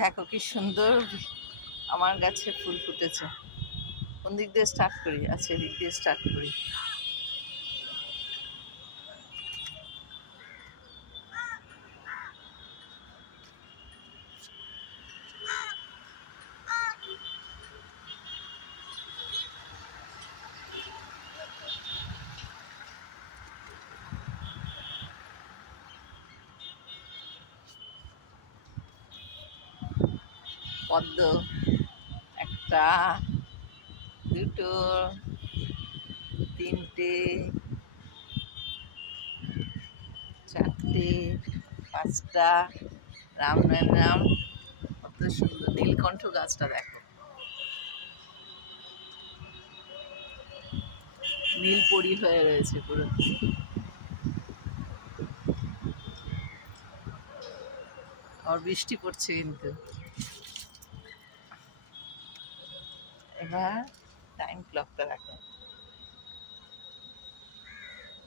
দেখো কি সুন্দর আমার গাছে ফুল ফুটেছে। কোন দিক দিয়ে স্টার্ট করি? আচ্ছা, এদিক দিয়ে স্টার্ট করি। পদ্ম একটা, দুটো, তিনটে, চারটে, পাঁচটা, রাম নাম রাম। কত সুন্দর নীলকণ্ঠ গাছটা দেখো, নীল পরি হয়ে রয়েছে পুরো। আর বৃষ্টি পড়ছে কিন্তু। এবার টাইম ক্লকটা দেখো,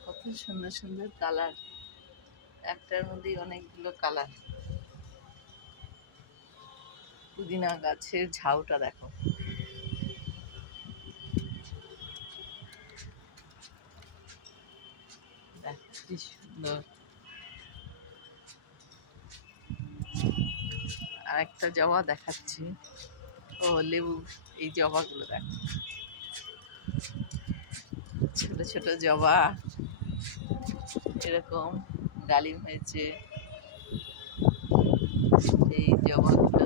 কত সুন্দর সুন্দর কালার, একটার মধ্যেই অনেকগুলো কালার। পুদিনা গাছের ঝাউটা দেখো, দেখো কি সুন্দর। আর একটা জবা দেখাচ্ছি, ও লেবু। এই জবাগুলো দেখো, ছোট ছোট জবা, এরকম ডালিম হয়েছে। এই জবাগুলো,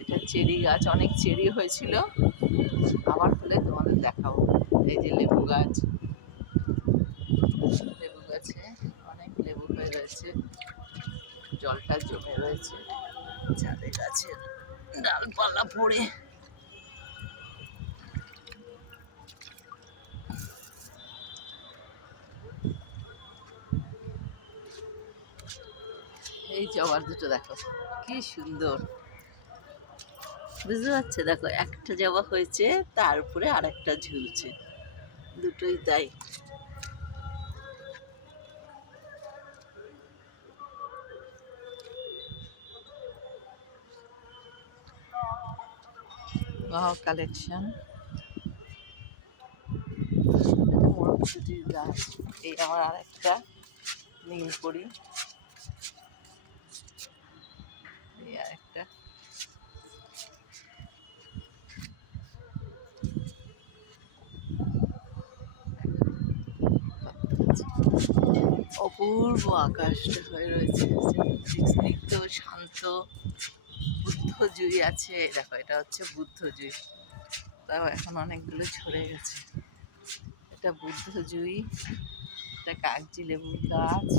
এটা চেরি গাছ, অনেক চেরি হয়েছিল, আবার হলে তোমাদের দেখাবো। এই যে লেবু গাছ, লেবু গাছে অনেক লেবু হয়ে রয়েছে, জলটা জমে রয়েছে ছাদে, গাছের ডালপালা পড়ে। এই জবার দুটো দেখো কি সুন্দর, বুঝতে পারছে? দেখো একটা জবা হয়েছে, তার উপরে আর একটা ঝুলছে, দুটোই তাই। কালেকশন, মরুচুটির গাছ। এই আমার আর একটা নীলপরি, এই আর একটা। অপূর্ব আকাশটা হয়ে রয়েছে, স্নিগ্ধ শান্ত। বুদ্ধ জুই আছে, দেখো এটা হচ্ছে বুদ্ধ জুই, তাও এখন অনেকগুলো ঝরে গেছে। এটা বুদ্ধ জুই, এটা কাগজি লেবুর গাছ।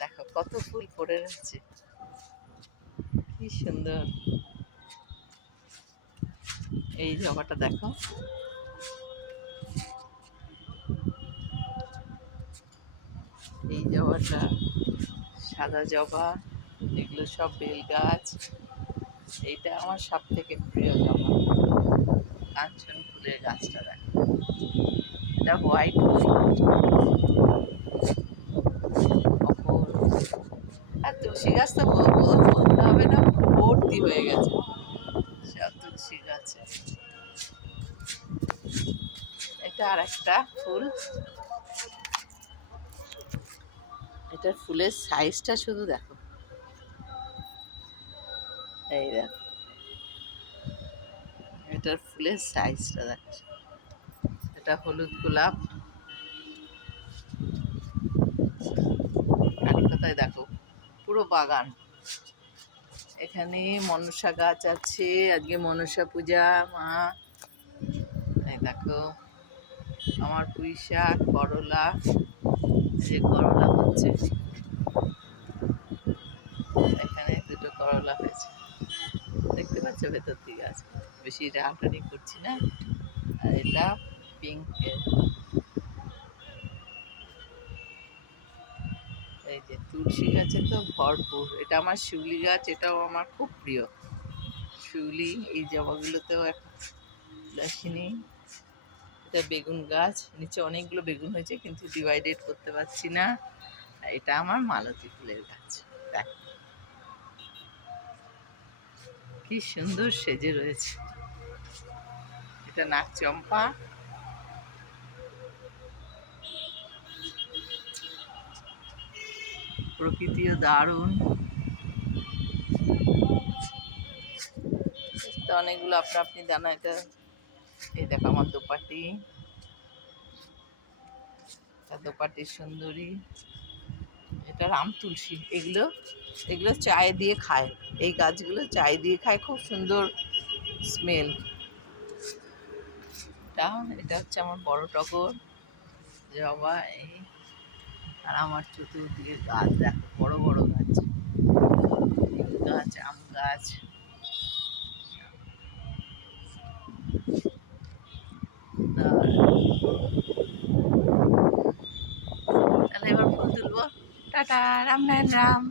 দেখো কত ফুল পড়ে রয়েছে, কি সুন্দর। এই জবাটা দেখো, এই জবাটা সাদা জবা, এগুলো সব বেল গাছ। এইটা আমার সব থেকে প্রিয় জবা, কাঞ্চন ফুলের গাছটা দেখো, এটা হোয়াইট। আর তুলসী গাছ তো বলতে হবে না, ভর্তি হয়ে গেছে সব তুলসী গাছে। এটা আর একটা ফুল, এটার ফুলের সাইজটা শুধু দেখো, এই দেখো এটার ফুলের সাইজটা দেখো। এটা হলুদ গোলাপ, কালীপাতায় দেখো পুরো বাগান। এখানে মনসা গাছ আছে, আজকে মনসা পূজা মা। এই দেখো আমার পুঁই শাক, করলা, যে করলা হচ্ছে, এখানে দুটো করলা হয়েছে, দেখতে পাচ্ছ ভেতর দিকে আছে, বেশি টানাটানি করছি না। আর এটা পিঙ্কের, এই যে তুলসী গাছে তো ভরপুর। এটা আমার শিউলি গাছ, এটাও আমার খুব প্রিয় শিউলি। এই জবাগুলোতেও এখন আসেনি, এটা বেগুন গাছ, নিচে অনেকগুলো বেগুন হয়েছে কিন্তু ডিভাইডেড করতে পারছি না। এটা আমার মালতী ফুলের গাছ, দেখ কি সুন্দর সেজে রয়েছে। এটা নাকচম্পা, প্রকৃতিও দারুণ। তো অনেকগুলো আপনা আপনি দানা। এটা এই দেখো আমার দোপাটি, দোপাটি সুন্দরী। এটা রাম তুলসী। এগুলো এগুলো চায়ে দিয়ে খায়, এই গাছগুলো চায়ে দিয়ে খায়, খুব সুন্দর স্মেল। এটা হচ্ছে আমার বড় টগর, জবা। এই আর আমার চতুর্দিকে গাছ দেখো, বড় বড় গাছ, নিম গাছ, আম গাছ। তাহলে এবার ফুল তুলবো। টাটা, রাম নারায়ণ রাম।